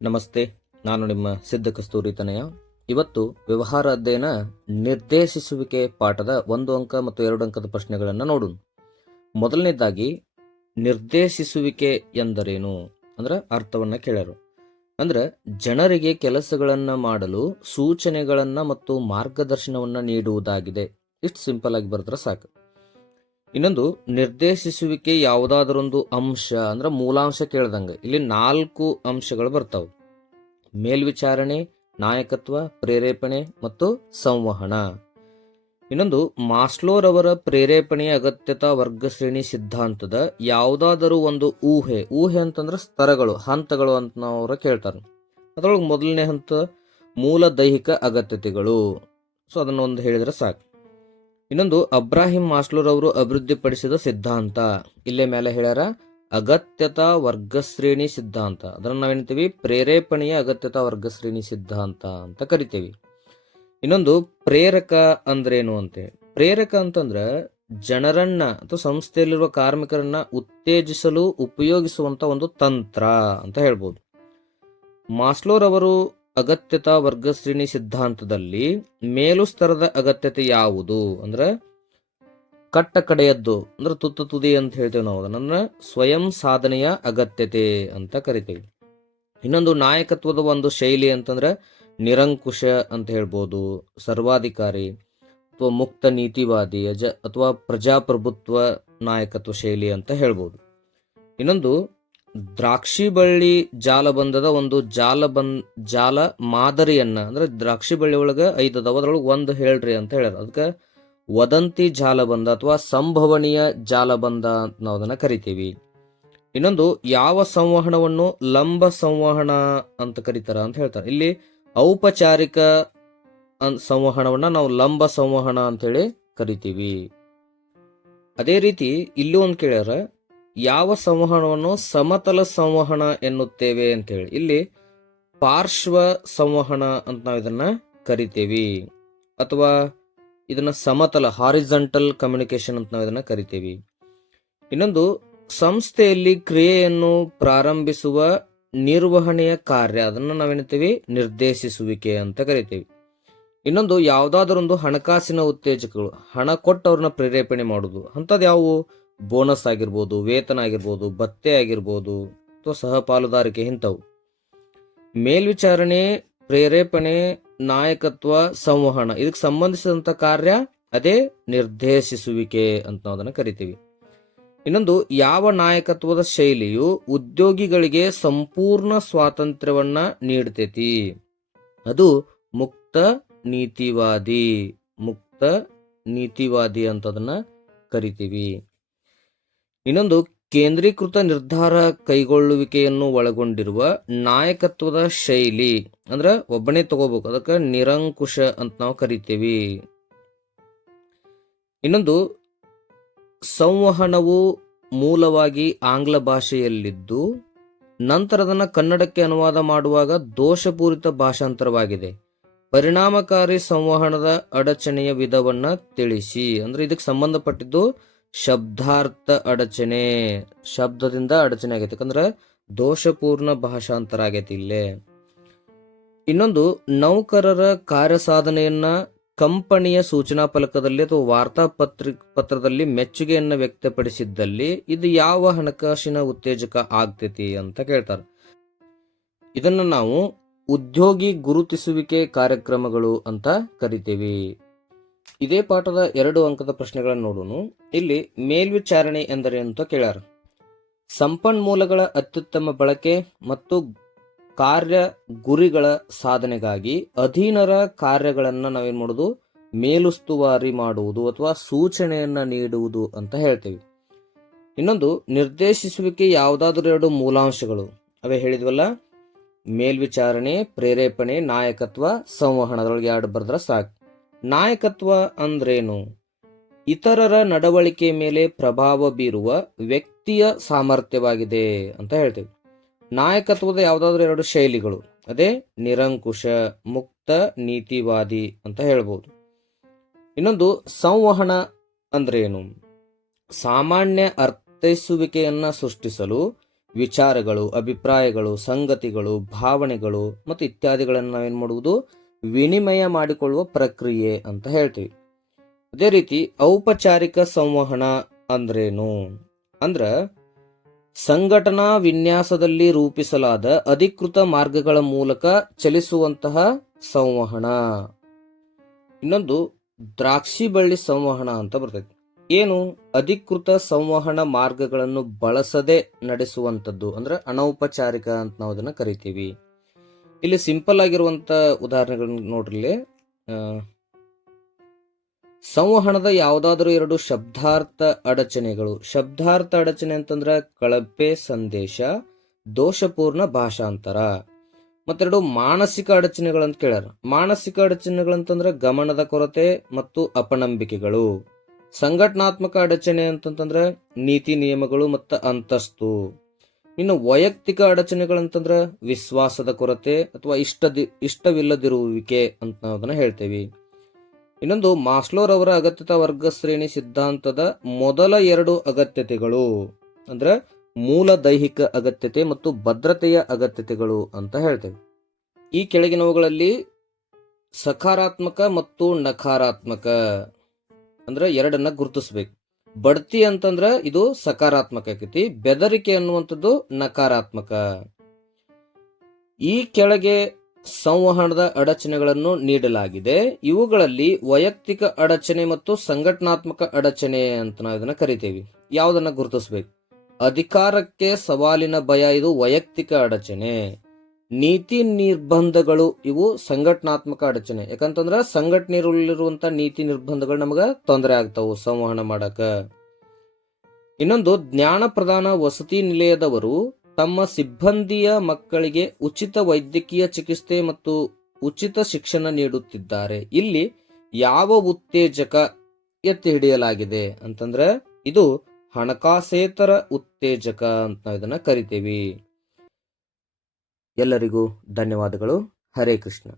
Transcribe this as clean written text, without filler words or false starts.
ನಮಸ್ತೆ, ನಾನು ನಿಮ್ಮ ಸಿದ್ಧ ಕಸ್ತೂರಿ ತನಯ. ಇವತ್ತು ವ್ಯವಹಾರ ಅಧ್ಯಯನ ನಿರ್ದೇಶಿಸುವಿಕೆ ಪಾಠದ 1 ಅಂಕ ಮತ್ತು 2 ಅಂಕದ ಪ್ರಶ್ನೆಗಳನ್ನು ನೋಡೋಣ. ಮೊದಲನೇದಾಗಿ ನಿರ್ದೇಶಿಸುವಿಕೆ ಎಂದರೇನು ಅಂದ್ರೆ ಅರ್ಥವನ್ನ ಕೇಳರು. ಅಂದ್ರೆ ಜನರಿಗೆ ಕೆಲಸಗಳನ್ನ ಮಾಡಲು ಸೂಚನೆಗಳನ್ನ ಮತ್ತು ಮಾರ್ಗದರ್ಶನವನ್ನ ನೀಡುವುದಾಗಿದೆ. ಇಷ್ಟು ಸಿಂಪಲ್ ಆಗಿ ಬರೆದ್ರೆ ಸಾಕು. ಇನ್ನೊಂದು, ನಿರ್ದೇಶಿಸುವಿಕೆ ಯಾವುದಾದರೊಂದು ಅಂಶ ಅಂದ್ರೆ ಮೂಲಾಂಶ ಕೇಳ್ದಂಗೆ ಇಲ್ಲಿ 4 ಅಂಶಗಳು ಬರ್ತಾವೆ: ಮೇಲ್ವಿಚಾರಣೆ, ನಾಯಕತ್ವ, ಪ್ರೇರೇಪಣೆ ಮತ್ತು ಸಂವಹನ. ಇನ್ನೊಂದು, ಮಾಸ್ಲೋರವರ ಪ್ರೇರೇಪಣೆಯ ಅಗತ್ಯತಾ ವರ್ಗ ಶ್ರೇಣಿ ಸಿದ್ಧಾಂತದ ಯಾವುದಾದರೂ ಒಂದು ಊಹೆ ಅಂತಂದ್ರೆ ಸ್ತರಗಳು, ಹಂತಗಳು ಅಂತ ನಾವು ಕೇಳ್ತಾರೆ. ಅದರೊಳಗೆ ಮೊದಲನೇ ಹಂತ ಮೂಲ ದೈಹಿಕ ಅಗತ್ಯತೆಗಳು. ಸೊ ಅದನ್ನ ಒಂದು ಹೇಳಿದ್ರೆ ಸಾಕು. ಇನ್ನೊಂದು, ಅಬ್ರಾಹಿಂ ಮಾಸ್ಲೋರವರು ಅಭಿವೃದ್ಧಿಪಡಿಸಿದ ಸಿದ್ಧಾಂತ. ಇಲ್ಲೇ ಮೇಲೆ ಹೇಳ್ಯಾರ ಅಗತ್ಯತಾ ವರ್ಗಶ್ರೇಣಿ ಸಿದ್ಧಾಂತ. ಅದನ್ನು ನಾವೇನ್ತೀವಿ ಪ್ರೇರೇಪಣೆಯ ಅಗತ್ಯತಾ ವರ್ಗಶ್ರೇಣಿ ಸಿದ್ಧಾಂತ ಅಂತ ಕರಿತೇವಿ. ಇನ್ನೊಂದು, ಪ್ರೇರಕ ಅಂದ್ರೇನು ಅಂತೆ. ಪ್ರೇರಕ ಅಂತಂದ್ರ ಜನರನ್ನ ಅಥವಾ ಸಂಸ್ಥೆಯಲ್ಲಿರುವ ಕಾರ್ಮಿಕರನ್ನ ಉತ್ತೇಜಿಸಲು ಉಪಯೋಗಿಸುವಂತ ಒಂದು ತಂತ್ರ ಅಂತ ಹೇಳ್ಬೋದು. ಮಾಸ್ಲೋರವರು ಅಗತ್ಯತಾ ವರ್ಗಶ್ರೇಣಿ ಸಿದ್ಧಾಂತದಲ್ಲಿ ಮೇಲು ಸ್ತರದ ಅಗತ್ಯತೆ ಯಾವುದು ಅಂದ್ರೆ ಕಟ್ಟ ಕಡೆಯದ್ದು ಅಂದ್ರೆ ತುತ್ತ ತುದಿ ಅಂತ ಹೇಳ್ತೇವೆ ನಾವು. ಅದನ್ನ ಸ್ವಯಂ ಸಾಧನೆಯ ಅಗತ್ಯತೆ ಅಂತ ಕರಿತೇವೆ. ಇನ್ನೊಂದು, ನಾಯಕತ್ವದ ಒಂದು ಶೈಲಿ ಅಂತಂದ್ರೆ ನಿರಂಕುಶ ಅಂತ ಹೇಳ್ಬೋದು, ಸರ್ವಾಧಿಕಾರಿ ಅಥವಾ ಮುಕ್ತ ನೀತಿವಾದಿ ಅಥವಾ ಪ್ರಜಾಪ್ರಭುತ್ವ ನಾಯಕತ್ವ ಶೈಲಿ ಅಂತ ಹೇಳ್ಬೋದು. ಇನ್ನೊಂದು, ದ್ರಾಕ್ಷಿ ಬಳ್ಳಿ ಜಾಲಬಂಧದ ಒಂದು ಜಾಲ ಮಾದರಿಯನ್ನ ಅಂದ್ರೆ ದ್ರಾಕ್ಷಿ ಬಳ್ಳಿ ಒಳಗ 5 ಅದಾವ, ಅದ್ರೊಳಗೆ ಒಂದು ಹೇಳ್ರಿ ಅಂತ ಹೇಳ್ಯಾರ. ಅದಕ್ಕೆ ವದಂತಿ ಜಾಲಬಂಧ ಅಥವಾ ಸಂಭವನೀಯ ಜಾಲಬಂಧ ಅಂತ ನಾವು ಅದನ್ನ ಕರಿತೀವಿ. ಇನ್ನೊಂದು, ಯಾವ ಸಂವಹನವನ್ನು ಲಂಬ ಸಂವಹನ ಅಂತ ಕರೀತಾರ ಅಂತ ಹೇಳ್ತಾರೆ. ಇಲ್ಲಿ ಔಪಚಾರಿಕ ಸಂವಹನವನ್ನ ನಾವು ಲಂಬ ಸಂವಹನ ಅಂತ ಹೇಳಿ ಕರಿತೀವಿ. ಅದೇ ರೀತಿ ಇಲ್ಲಿ ಒಂದು ಕೇಳ್ಯಾರ, ಯಾವ ಸಂವಹನವನ್ನು ಸಮತಲ ಸಂವಹನ ಎನ್ನುತ್ತೇವೆ ಅಂತ ಹೇಳಿ. ಇಲ್ಲಿ ಪಾರ್ಶ್ವ ಸಂವಹನ ಅಂತ ನಾವು ಇದನ್ನ ಕರಿತೇವಿ, ಅಥವಾ ಇದನ್ನ ಸಮತಲ ಹಾರಿಜಾಂಟಲ್ ಕಮ್ಯುನಿಕೇಶನ್ ಅಂತ ನಾವು ಇದನ್ನ ಕರಿತೇವಿ. ಇನ್ನೊಂದು, ಸಂಸ್ಥೆಯಲ್ಲಿ ಕ್ರಿಯೆಯನ್ನು ಪ್ರಾರಂಭಿಸುವ ನಿರ್ವಹಣೆಯ ಕಾರ್ಯ, ಅದನ್ನ ನಾವೇನ್ತೀವಿ ನಿರ್ದೇಶಿಸುವಿಕೆ ಅಂತ ಕರಿತೇವಿ. ಇನ್ನೊಂದು, ಯಾವುದಾದರೊಂದು ಹಣಕಾಸಿನ ಉತ್ತೇಜಕಗಳು, ಹಣ ಕೊಟ್ಟು ಅವ್ರನ್ನ ಪ್ರೇರೇಪಣೆ ಮಾಡುದು. ಅಂಥದ್ದು ಯಾವುವು? ಬೋನಸ್ ಆಗಿರ್ಬೋದು, ವೇತನ ಆಗಿರ್ಬೋದು, ಭತ್ಯೆ ಆಗಿರ್ಬೋದು, ಅಥವಾ ಸಹಪಾಲುದಾರಿಕೆ, ಇಂಥವು. ಮೇಲ್ವಿಚಾರಣೆ, ಪ್ರೇರೇಪಣೆ, ನಾಯಕತ್ವ, ಸಂವಹನ ಇದಕ್ಕೆ ಸಂಬಂಧಿಸಿದಂತ ಕಾರ್ಯ ಅದೇ ನಿರ್ದೇಶಿಸುವಿಕೆ ಅಂತ ನಾವು ಅದನ್ನ ಕರಿತೀವಿ. ಇನ್ನೊಂದು, ಯಾವ ನಾಯಕತ್ವದ ಶೈಲಿಯು ಉದ್ಯೋಗಿಗಳಿಗೆ ಸಂಪೂರ್ಣ ಸ್ವಾತಂತ್ರ್ಯವನ್ನ ನೀಡ್ತೈತಿ? ಅದು ಮುಕ್ತ ನೀತಿವಾದಿ ಅಂತ ಅದನ್ನ ಕರಿತೀವಿ. ಇನ್ನೊಂದು, ಕೇಂದ್ರೀಕೃತ ನಿರ್ಧಾರ ಕೈಗೊಳ್ಳುವಿಕೆಯನ್ನು ಒಳಗೊಂಡಿರುವ ನಾಯಕತ್ವದ ಶೈಲಿ ಅಂದ್ರೆ ಒಬ್ಬನೇ ತಗೋಬೇಕು, ಅದಕ್ಕೆ ನಿರಂಕುಶ ಅಂತ ನಾವು ಕರಿತೀವಿ. ಇನ್ನೊಂದು, ಸಂವಹನವು ಮೂಲವಾಗಿ ಆಂಗ್ಲ ಭಾಷೆಯಲ್ಲಿದ್ದು ನಂತರ ಅದನ್ನ ಕನ್ನಡಕ್ಕೆ ಅನುವಾದ ಮಾಡುವಾಗ ದೋಷಪೂರಿತ ಭಾಷಾಂತರವಾಗಿದೆ. ಪರಿಣಾಮಕಾರಿ ಸಂವಹನದ ಅಡಚಣೆಯ ವಿಧವನ್ನ ತಿಳಿಸಿ. ಅಂದ್ರೆ ಇದಕ್ಕೆ ಸಂಬಂಧಪಟ್ಟಿದ್ದು ಶಬ್ದಾರ್ಥ ಅಡಚಣೆ, ಶಬ್ದದಿಂದ ಅಡಚಣೆ ಆಗೈತಿ, ಯಾಕಂದ್ರೆ ದೋಷಪೂರ್ಣ ಭಾಷಾಂತರ ಆಗೈತಿ ಇಲ್ಲೇ. ಇನ್ನೊಂದು, ನೌಕರರ ಕಾರ್ಯಸಾಧನೆಯನ್ನ ಕಂಪನಿಯ ಸೂಚನಾ ಫಲಕದಲ್ಲಿ ಅಥವಾ ವಾರ್ತಾ ಪತ್ರದಲ್ಲಿ ಮೆಚ್ಚುಗೆಯನ್ನ ವ್ಯಕ್ತಪಡಿಸಿದ್ದಲ್ಲಿ ಇದು ಯಾವ ಹಣಕಾಸಿನ ಉತ್ತೇಜಕ ಆಗ್ತೈತಿ ಅಂತ ಕೇಳ್ತಾರೆ. ಇದನ್ನ ನಾವು ಉದ್ಯೋಗಿ ಗುರುತಿಸುವಿಕೆ ಕಾರ್ಯಕ್ರಮಗಳು ಅಂತ ಕರಿತೀವಿ. ಇದೇ ಪಾಠದ 2 ಅಂಕದ ಪ್ರಶ್ನೆಗಳನ್ನು ನೋಡೋಣ. ಇಲ್ಲಿ ಮೇಲ್ವಿಚಾರಣೆ ಎಂದರೆ ಅಂತ ಕೇಳ್ಯಾರ. ಸಂಪನ್ಮೂಲಗಳ ಅತ್ಯುತ್ತಮ ಬಳಕೆ ಮತ್ತು ಕಾರ್ಯ ಗುರಿಗಳ ಸಾಧನೆಗಾಗಿ ಅಧೀನರ ಕಾರ್ಯಗಳನ್ನ ನಾವೇನ್ ಮಾಡೋದು, ಮೇಲುಸ್ತುವಾರಿ ಮಾಡುವುದು ಅಥವಾ ಸೂಚನೆಯನ್ನ ನೀಡುವುದು ಅಂತ ಹೇಳ್ತೇವೆ. ಇನ್ನೊಂದು, ನಿರ್ದೇಶಿಸುವಿಕೆ ಯಾವುದಾದ್ರೂ 2 ಮೂಲಾಂಶಗಳು ಅವೇ ಹೇಳಿದ್ವಲ್ಲ, ಮೇಲ್ವಿಚಾರಣೆ, ಪ್ರೇರೇಪಣೆ, ನಾಯಕತ್ವ, ಸಂವಹನ. ಅದರೊಳಗೆ 2 ಬರೆದ್ರೆ ಸಾಕು. ನಾಯಕತ್ವ ಅಂದ್ರೇನು? ಇತರರ ನಡವಳಿಕೆ ಮೇಲೆ ಪ್ರಭಾವ ಬೀರುವ ವ್ಯಕ್ತಿಯ ಸಾಮರ್ಥ್ಯವಾಗಿದೆ ಅಂತ ಹೇಳ್ತೇವೆ. ನಾಯಕತ್ವದ ಯಾವುದಾದ್ರೂ 2 ಶೈಲಿಗಳು, ಅದೇ ನಿರಂಕುಶ, ಮುಕ್ತ ನೀತಿವಾದಿ ಅಂತ ಹೇಳ್ಬೋದು. ಇನ್ನೊಂದು, ಸಂವಹನ ಅಂದ್ರೇನು? ಸಾಮಾನ್ಯ ಅರ್ಥೈಸುವಿಕೆಯನ್ನ ಸೃಷ್ಟಿಸಲು ವಿಚಾರಗಳು, ಅಭಿಪ್ರಾಯಗಳು, ಸಂಗತಿಗಳು, ಭಾವನೆಗಳು ಮತ್ತು ಇತ್ಯಾದಿಗಳನ್ನು ನಾವೇನು ಮಾಡುವುದು, ವಿನಿಮಯ ಮಾಡಿಕೊಳ್ಳುವ ಪ್ರಕ್ರಿಯೆ ಅಂತ ಹೇಳ್ತೀವಿ. ಅದೇ ರೀತಿ ಔಪಚಾರಿಕ ಸಂವಹನ ಅಂದ್ರೇನು ಅಂದ್ರ ಸಂಘಟನಾ ವಿನ್ಯಾಸದಲ್ಲಿ ರೂಪಿಸಲಾದ ಅಧಿಕೃತ ಮಾರ್ಗಗಳ ಮೂಲಕ ಚಲಿಸುವಂತಹ ಸಂವಹನ. ಇನ್ನೊಂದು ದ್ರಾಕ್ಷಿ ಬಳ್ಳಿ ಸಂವಹನ ಅಂತ ಬರ್ತೈತಿ. ಏನು? ಅಧಿಕೃತ ಸಂವಹನ ಮಾರ್ಗಗಳನ್ನು ಬಳಸದೆ ನಡೆಸುವಂಥದ್ದು ಅಂದ್ರೆ ಅನೌಪಚಾರಿಕ ಅಂತ ನಾವು ಅದನ್ನ ಕರಿತೀವಿ. ಇಲ್ಲಿ ಸಿಂಪಲ್ ಆಗಿರುವಂತ ಉದಾಹರಣೆಗಳನ್ನ ನೋಡ್ರಿ. ಸಂವಹನದ ಯಾವುದಾದ್ರೂ ಎರಡು ಶಬ್ದಾರ್ಥ ಅಡಚಣೆಗಳು. ಶಬ್ದಾರ್ಥ ಅಡಚಣೆ ಅಂತಂದ್ರೆ ಕಳಪೆ ಸಂದೇಶ, ದೋಷಪೂರ್ಣ ಭಾಷಾಂತರ. ಮತ್ತೆರಡು ಮಾನಸಿಕ ಅಡಚಣೆಗಳಂತ ಕೇಳ್ಯಾರ. ಮಾನಸಿಕ ಅಡಚಣೆಗಳಂತಂದ್ರೆ ಗಮನದ ಕೊರತೆ ಮತ್ತು ಅಪನಂಬಿಕೆಗಳು. ಸಂಘಟನಾತ್ಮಕ ಅಡಚಣೆ ಅಂತಂತಂದ್ರೆ ನೀತಿ ನಿಯಮಗಳು ಮತ್ತು ಅಂತಸ್ತು. ಇನ್ನು ವೈಯಕ್ತಿಕ ಅಡಚಣೆಗಳಂತಂದ್ರೆ ವಿಶ್ವಾಸದ ಕೊರತೆ ಅಥವಾ ಇಷ್ಟವಿಲ್ಲದಿರುವಿಕೆ ಅಂತ ನಾವು ಅದನ್ನ ಹೇಳ್ತೇವೆ. ಇನ್ನೊಂದು ಮಾಸ್ಲೋರ್ ಅವರ ಅಗತ್ಯತಾ ವರ್ಗ ಶ್ರೇಣಿ ಸಿದ್ಧಾಂತದ ಮೊದಲ ಎರಡು ಅಗತ್ಯತೆಗಳು ಅಂದ್ರೆ ಮೂಲ ದೈಹಿಕ ಅಗತ್ಯತೆ ಮತ್ತು ಭದ್ರತೆಯ ಅಗತ್ಯತೆಗಳು ಅಂತ ಹೇಳ್ತೇವೆ. ಈ ಕೆಳಗಿನವುಗಳಲ್ಲಿ ಸಕಾರಾತ್ಮಕ ಮತ್ತು ನಕಾರಾತ್ಮಕ ಅಂದ್ರೆ ಎರಡನ್ನ ಗುರುತಿಸ್ಬೇಕು. ಬಡ್ತಿ ಅಂತಂದ್ರ ಇದು ಸಕಾರಾತ್ಮಕ ಆಕೈತಿ, ಬೆದರಿಕೆ ಅನ್ನುವಂಥದ್ದು ನಕಾರಾತ್ಮಕ. ಈ ಕೆಳಗೆ ಸಂವಹನದ ಅಡಚಣೆಗಳನ್ನು ನೀಡಲಾಗಿದೆ. ಇವುಗಳಲ್ಲಿ ವೈಯಕ್ತಿಕ ಅಡಚಣೆ ಮತ್ತು ಸಂಘಟನಾತ್ಮಕ ಅಡಚಣೆ ಅಂತ ನಾವು ಇದನ್ನ ಕರಿತೇವೆ. ಯಾವುದನ್ನ ಗುರುತಿಸ್ಬೇಕು? ಅಧಿಕಾರಕ್ಕೆ ಸವಾಲಿನ ಭಯ, ಇದು ವೈಯಕ್ತಿಕ ಅಡಚಣೆ. ನೀತಿ ನಿರ್ಬಂಧಗಳು, ಇವು ಸಂಘಟನಾತ್ಮಕ ಅಡಚಣೆ. ಯಾಕಂತಂದ್ರ ಸಂಘಟನೆಯಲ್ಲಿರುವಂತ ನೀತಿ ನಿರ್ಬಂಧಗಳು ನಮಗ ತೊಂದರೆ ಆಗ್ತಾವು ಸಂವಹನ ಮಾಡಕ. ಇನ್ನೊಂದು ಜ್ಞಾನ ಪ್ರಧಾನ ವಸತಿ ನಿಲಯದವರು ತಮ್ಮ ಸಿಬ್ಬಂದಿಯ ಮಕ್ಕಳಿಗೆ ಉಚಿತ ವೈದ್ಯಕೀಯ ಚಿಕಿತ್ಸೆ ಮತ್ತು ಉಚಿತ ಶಿಕ್ಷಣ ನೀಡುತ್ತಿದ್ದಾರೆ. ಇಲ್ಲಿ ಯಾವ ಉತ್ತೇಜಕ ಎತ್ತಿ ಹಿಡಿಯಲಾಗಿದೆ ಅಂತಂದ್ರೆ ಇದು ಹಣಕಾಸೇತರ ಉತ್ತೇಜಕ ಅಂತ ನಾವು ಇದನ್ನ ಕರಿತೀವಿ. ಎಲ್ಲರಿಗೂ ಧನ್ಯವಾದಗಳು. ಹರೇ ಕೃಷ್ಣ.